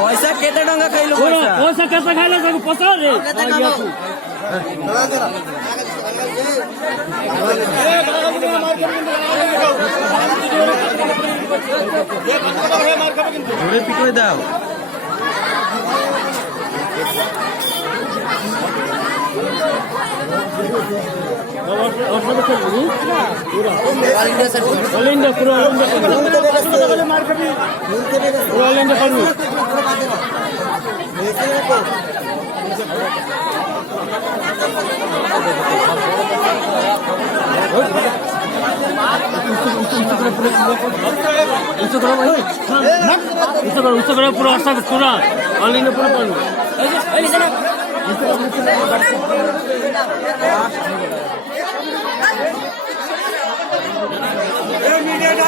ପଇସା କେତେ ଟଙ୍କା ଖାଇଲୁ? ପଇସା କେତେ ଖାଇଲେ ତାକୁ ପଚାରେ। ঘুরে পিটোয় দাও। পুরো অর্থাৎ পুরা অনলাইনে পুরো পারবো। মিডিয়াটা